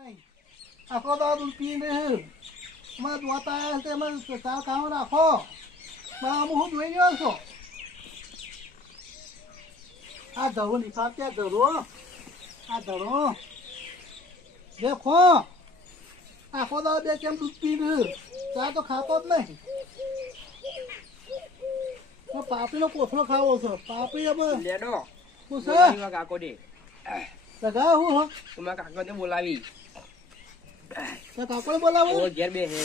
આખો દાડો દૂધ પીને એમાં દોતા તેમાં ચા ખાવા રાખો હું જોઈ રહ્યો છો આ ધરો નિકાલ ત્યાં ધરો આ ધરો દેખો આખો દાડો બે કેમ દૂધ પીને ચા તો ખાતો જ નહીં પાપડીનો કોથળો ખાવો છો પાપડી હવે લેડો શું છે કાકો દે સગા હું હો તમારા કાકો ને બોલાવી તો કાકોને બોલાવો ઓ ઘેર બે હે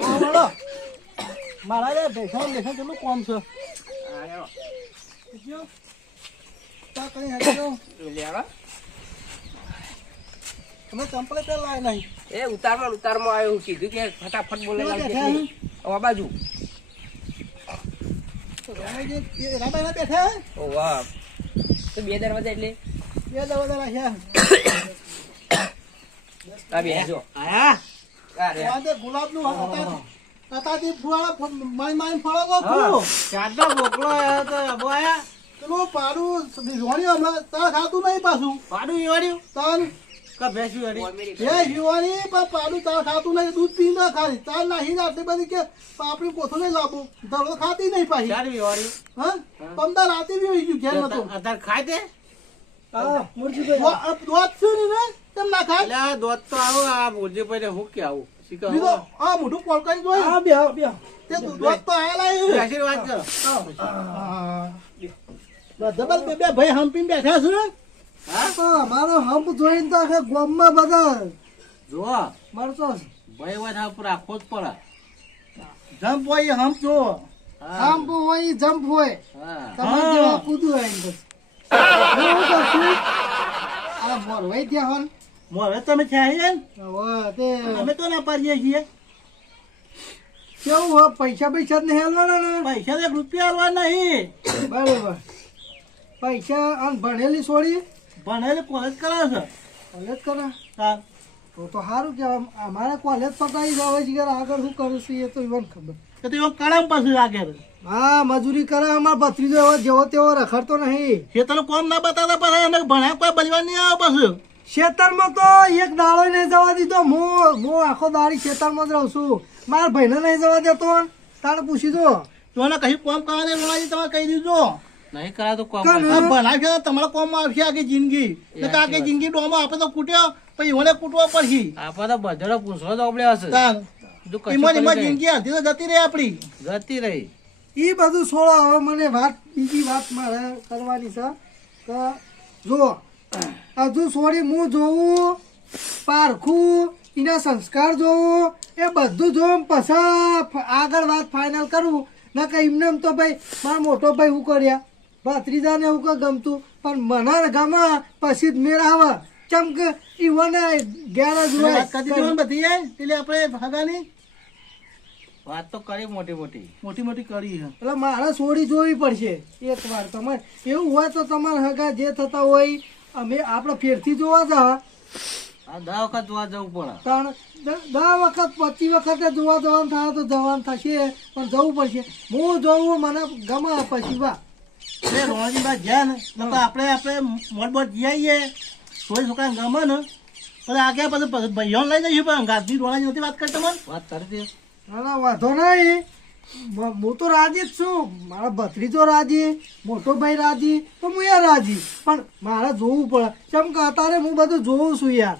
હા બોલો મારા રે ભેસા લેખા કેટલું કોમ છે આયો જો તા કરી હટો લેવા તમે ચંપલે પેલા લાય નહીં એ ઉતારમાં આવ્યો કીધું કે ફટાફટ બોલે લાગી આ બાજુ રામાયણ બેઠા ઓ વાહ તો બે દરવાજા એટલે બે દવા રાખ્યા આ બે જો આયા આ રે વાંદે ગુલાબનું તાતાજી ફુવાળા માઈન ફળો કો ફૂ ચારનો બોકલો આવ્યો તો અબો આયા પેલો પાડું વિહોણી હમણાં તાર ખાતું નહીં પાછું પાડું ઈવાડ્યું તાર કા ભેંસું વાળી એ વિહોણી પણ પાડું તાર ખાતું નહીં દૂધ પી ના ખાલી તાર નાહી ને આટલી બધી કે પાપડી પોથો નહીં લાવવું ધડો ખાતી નહીં પાછી ચાર ઈવાડ્યું હા પમદાર રાતે બી હોઈ ગયું ઘેર નતો અતાર ખાય તે દોત છે ને તેમ ના ખાય એટલે આ દોત તો આવો આ મુરજી પૈને હું કે આવું શીખો બીજો આ મોઢું પોલકાઈ જોઈ હા બે તે દોત તો આયેલા આશીર્વાદ કરો ડબલ બે ભાઈ હંપી બેઠા છે હા મારો હંપ જોઈને તો આખા ગામમાં બધા જો મળતો ભાઈ વાત આ પર આખો જ પડે જમ્પ હોય હંપ જો હંપ હોય જમ્પ હોય હા તમારે જેવા કૂદું હોય ને આ મોર હોય ત્યાં હોન મોર તમે ચાહીએ ને તે અમે તો ના પાડીએ છીએ કેવું હો પૈસા પૈસા નહીં હાલવાના ને પૈસા 1 રૂપિયા હાલવા નહીં બરોબર પૈસા આમ ભણેલી છોડી ભણેલી કોલેજ કરે છે કોલેજ કરે હા તો સારું કહેવાય અમારે કોલેજ પતાવી જવા છે આગળ શું કરું છું એ તો ઈવન ખબર તો એવું કરામ પાછું આગળ હા મજૂરી કરે અમાર ભત્રીજો એવો જેવો તેવો રખડતો નહીં ખેતરનું કોમ ના બતાવતા પછી એને ભણ્યા કોઈ બનવા નહીં આવે પાછું ખેતરમાં તો એક દાડો નહીં જવા દીધો હું આખો દાડી ખેતરમાં જ રહું છું મારા ભાઈને નહીં જવા દેતો તારે પૂછી દો તોને કઈ કોમ કરવાને રોણાજી તમે કહી દીધો નહીં કરા તો કોમ ભણાવશે તમારા કોમમાં આવશે આખી જિંદગી આખી જિંદગી ડોમાં આપણે તો કૂટ્યો પછી ઓને કૂટવા પડશે આપણે તો બધાનો પૂછવો તો આપણે હશે એમાં જિંદગી હતી તો જતી રહી આપડી જતી રહી એ બધું છોડો હવે મને બીજી વાત મારે કરવાની છે કે જો હજુ છોડી હું જોઉં પારખું એના સંસ્કાર જોઉં એ બધું જોઉં પછી આગળ વાત ફાઇનલ કરું ના કે એમને એમ તો ભાઈ મારો મોટો ભાઈ હું કર્યા ભત્રીજાને એવું કે ગમતું પણ મને ગમે પછી જ મેળ આવે કેમ કે ઈવને ગેરેજ હોય બધી એટલે આપણે ભગાની વાત તો કરી મોટી મોટી કરી છે એટલે મારે છોડી જોવી પડશે એક વાર તમારે એવું હોય તો તમારે હગા જે થતા હોય અમે આપણે ફેરથી જોવા જા આ 10 વખત જોવા જવું પડે કારણ 10 વખત 25 વખતે જોવા જવાનું થાય તો જવાનું થશે પણ જવું પડશે હું જોવું મને ગમે પછી વા રોણાજી બા જ્યાં ને તો આપણે મોટ જઈએ કોઈ છોકરા ગમે ને પછી આગળ પછી ભાઈઓ લઈ જઈએ પણ ગાંધી રોણાજી નથી વાત કરી તમને વાત કરી દે ના વાંધો નહીં હું તો રાજી જ છું મારા ભત્રીજો રાજી મોટો ભાઈ રાજી તો હું યાર રાજી પણ મારે જોવું પડે કેમ કે અત્યારે હું બધું જોઉં છું યાર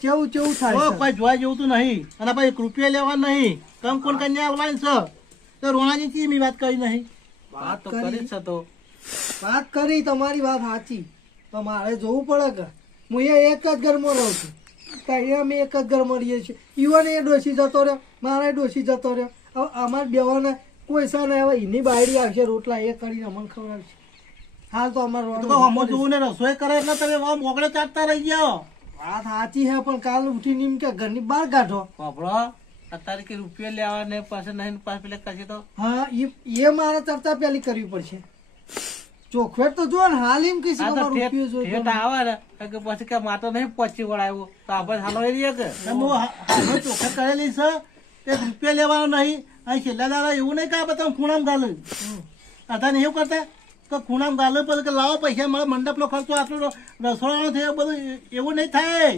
કેવું થાય કોઈ જોવા જેવું તો નહીં અને ભાઈ 1 રૂપિયા લેવા નહીં કમ કોણ કન્યા આવવાની છે તો રોણાજી થી મેં વાત કરી નહીં વાત તો કરી છે તો વાત કરી તમારી વાત સાચી તો મારે જોવું પડે કે હું એ એક જ ઘરમાં રહું છું ત્યાં અમે એક જ ઘરમાં રહીએ છીએ ઈવન એ ડોસી જતો રહ્યો મારા ડોસી જતો રહ્યો હવે અમારે બેવાને કોઈ સા ને હવે એની બાયડી આવશે રોટલા એ કરીને અમને ખવડાવશે હાલ તો અમારે જોવું ને રસોઈ કરે એટલે તમે મોકળે ચાટતા રહી જાઓ વાત સાચી છે પણ કાલ ઉઠીને એમ કે ઘરની બહાર કાઢો બાપડો અત્યારે કે રૂપિયા લેવા ને પાસે નહીં પાસે પેલા કરશે તો હા એ મારે ચર્ચા પેલી કરવી પડશે ચોખવેટ તો જો ને હાલ એમ કઈ આવે ને કે પછી કે માતો નહીં પચી વળાવ્યો તો આપણે હાલો એ રહીએ કે ચોખવેટ કરેલી છે 1 રૂપિયા લેવાનો નહીં અહીં છેલ્લા દાડા એવું નહીં કે આ બધા ખૂણામાં ગાલું હતા ને એવું કરતા તો ખૂણામાં ગાલે પછી કે લાવો પૈસા મળે મંડપનો ખર્ચો આટલો રસોડાનો થયો બધું એવું નહીં થાય.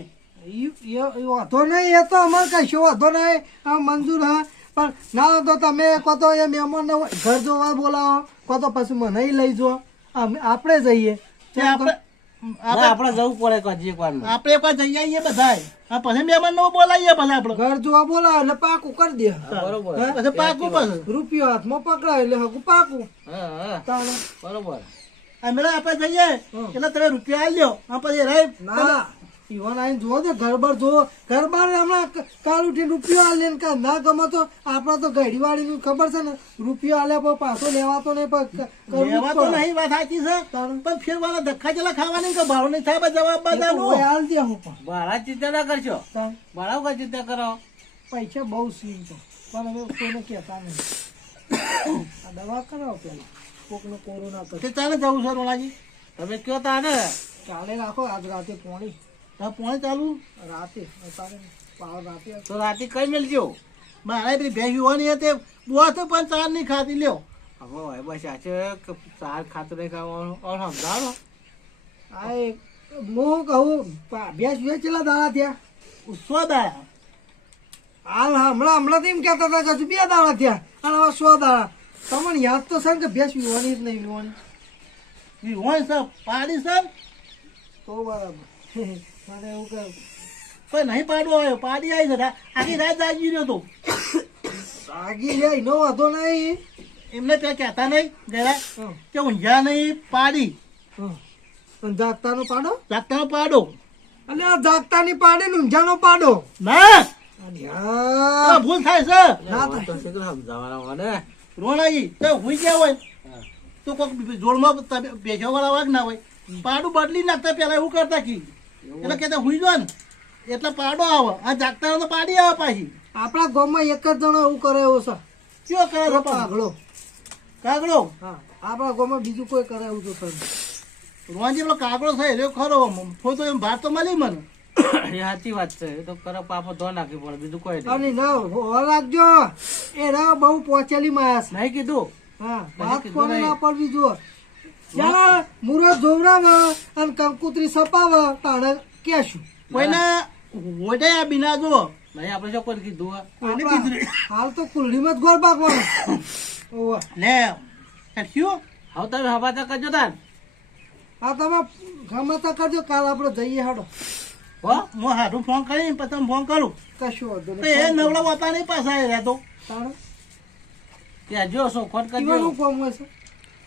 વાંધો નહીં, એ તો અમારે કશું વાંધો નહીં, આ મંજૂર હા. પણ ના તો તમે કહો તો એ મહેમાનને ઘર જોવા બોલાવો, કહો તો પછી મને લઈ જો, આપણે જઈએ. તે આપણે આપણે જવું પડે કજી એક વાર આપણે એક વાર જઈ આવીએ બધાય. હા પછી મહેમાનને બોલાવીએ ભલે આપણે ઘર જોવા બોલાવો એટલે પાકું કરી દે. બરોબર. હા? પછી પાકું પછી રૂપિયો હાથમાં પકડાય એટલે હકું પાકું. હા હા તાણે. બરોબર. અમે આપણે જઈએ એટલે તમે રૂપિયા આલી લ્યો. આ પછી રહી ના ઈવન આઈને જુઓ તો ઘર જુઓ, ઘર બાર હમણાં કાલ ઉઠીને રૂપિયો આલે ને કાં ના ગમે તો આપણા તો ઘડી વાળી ખબર છે ને, રૂપિયો આલ્યા પણ પાછો લેવાતો નહીં, પણ લેવા તો નહીં, વાત સાચી છે. પણ ફેર વાળા ધક્કા ચલા ખાવાની કે ભાડું નહીં થાય જવાબ બધાનું. હાલ દે હું પણ ભાડા ચિંતા ના કરશો, તાણ. ભાડા કઈ ચિંતા કરો. પૈસા બહુ સીન તો, પણ હવે કોઈને કહેતા નહીં. આ દવા કરાવો પેલા, કોકનો કોરોના તો તે ચાલે જવું છે રોલાજી? તમે કયો તા ને ચાલે રાખો. આજ રાતે પોણી હા પોણે ચાલુ રાતે અત્યારે પાવ રાતે તો રાતે કઈ મેલજો. મારે પેલી ભેંસ જોવાની હતી બુઆ તો પણ ચાર નહીં ખાતી લ્યો. હવે ભાઈ બસ આ છે કે ચાર ખાતું નહીં ખાવાનું ઓર સમજાવો. આ હું કહું ભેંસ વેચેલા દાડા થયા સ્વાદ આયા. હાલ હમણાં તો એમ કહેતા હતા કે હજુ 2 દાડા થયા અને હવે 100 દાડા. તમને યાદ તો છે ને કે ભેંસ વિવાની જ નહીં વિવાની. હોય સર પાડી સર તો બરાબર. મને એવું કે કોઈ નહીં પાડવો આવ્યો પાડી આવી જતા આખી રાત જાગી રહ્યો તો. આગી જાય નો વાંધો નહીં. એમને ત્યાં કહેતા નહીં ગયા હં. કે ઊંઝા નહીં પાડી પણ જાગતાનો પાડો જાગતા પાડો એટલે આ જાગતાની પાડે ને ઊંઝાનો પાડો. ના અલ્યા. તો ભૂલ થાય છે. ના તો સમજાવવાના મને રોણાજી તો હુઈ ગયા હોય તો કોઈક જોડમાં બેસવા વાળા વાગ ના હોય પાડું બદલી નાખતા પેલા એવું કરતા કી એટલે કહેતા હુઈ જો ને એટલે પાડો આવે આ જાગતા તો પાડી આવે પાછી. આપણા ગામમાં એક જ જણો એવું કરે એવું છે. કયો કરે છે પાછો? કાગડો. કાગડો હા આપણા ગામમાં બીજું કોઈ કરે એવું તો ખરું. રોણાજી પેલો કાગડો છે એટલે ખરો ફોટો એમ ભાત તો મળી મને. એ સાચી વાત છે. એ તો કરો પાપો ધો નાખવી પડે બીજું કોઈ નહીં. અને ના હો રાખજો, એ રા બહુ પહોંચેલી માણસ. નહીં કીધું હા પછી વાત કીધું કોને નહીં. ના પડવી જુઓ. જ્યાં મુરત જોવરાવે અને કંકુતરી સપાવે તાણે કેશું. કોઈને ઓઢે આ બિના જો નહીં આપણે શું કોઈ કીધું આ? કોઈને કીધું નહીં. હાલ તો કુલડીમાં જ ગોળ પાકવાનો. ઓવા. લે શું હવે તમે હવાતા કરજો તાર. આ તમે ગમે તો કરજો, કાલ આપણે જઈએ હાડો. હો હું હાથું ફોન કરીને પછી ફોન કરું કશું વાંધો તો એ નવડા વાતા નહીં પાછા રહ્યા તો તાણે ત્યાં જો શું ખોટ કરજો. કેવાનું કામ હોય છે?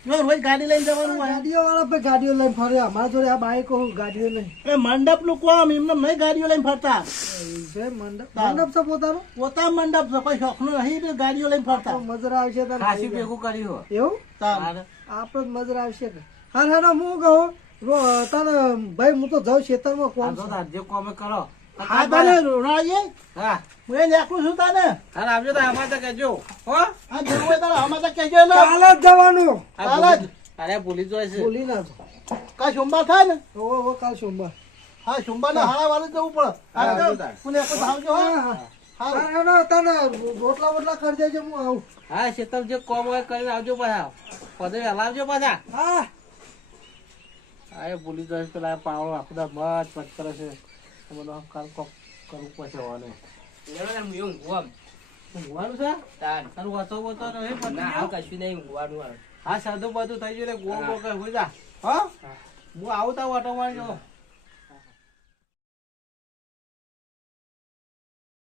જો રોજ ગાડી લઈને જવાનું હોય ગાડીઓ વાળા ભાઈ ગાડીઓ લઈને ફરે. અમારા જોડે આ બાઈકો ગાડીઓ લઈને. એ મંડપ નું કોમ એમને નહીં ગાડીઓ લઈને ફરતા. છે મંડપ છે પોતાનો. પોતા મંડપ છે કોઈ શોખનું નહીં ગાડીઓ લઈને ફરતા. તો મજરા આવશે તારે. ખાસી ભેગું કર્યું હો. એવું તાર. આપણે જ મજરા આવશે કે હા હા હું કહું તને ભાઈ હું તો જાઉં ખેતરમાં આ કોમ તો છે. તાર જે કોમે કરો. હા તારે રોણાજી હા હું એ લેખું છું તાને. તાર આવજો તો હવાતા કરજો. હો આ જવું હોય તારે હમણાં કહેજો ને. કાલે જ જવાનું. આ ચાલે જ. ભૂલી- અરે ભૂલી જાય છે. ભૂલી ના જો. કાલ સોમવાર થાય ને ઓ કાલ સોમવાર. હા સોમવાર ના હાડા વાળે જવું પડે. હા, હા, આવજો તાર. હું લેખું આવજો હો. હા, હા. હા. હા, હેડો, તને રોટલા વોટલા કરી દેજો, હું આવું. હા શેતમ જે કોમ હોય કરીને આવજો પાછા. પદે વહેલા આવજો પાછા. હા હા એ ભૂલી જાય છે. પેલા પાવડો આખો દા મત મત કરે છે. એ બધું કાલ કોક કરવું પડશે હોવાનું. ઊંઘવાનું છે? તારું વાંચો બોતો નહીં પતી ગયું? હા સાદું બધું થઈ ગયું. ગોળ ગોળ કઈ હોઈ જા. હા હું આવું તા ઓટો મારજો.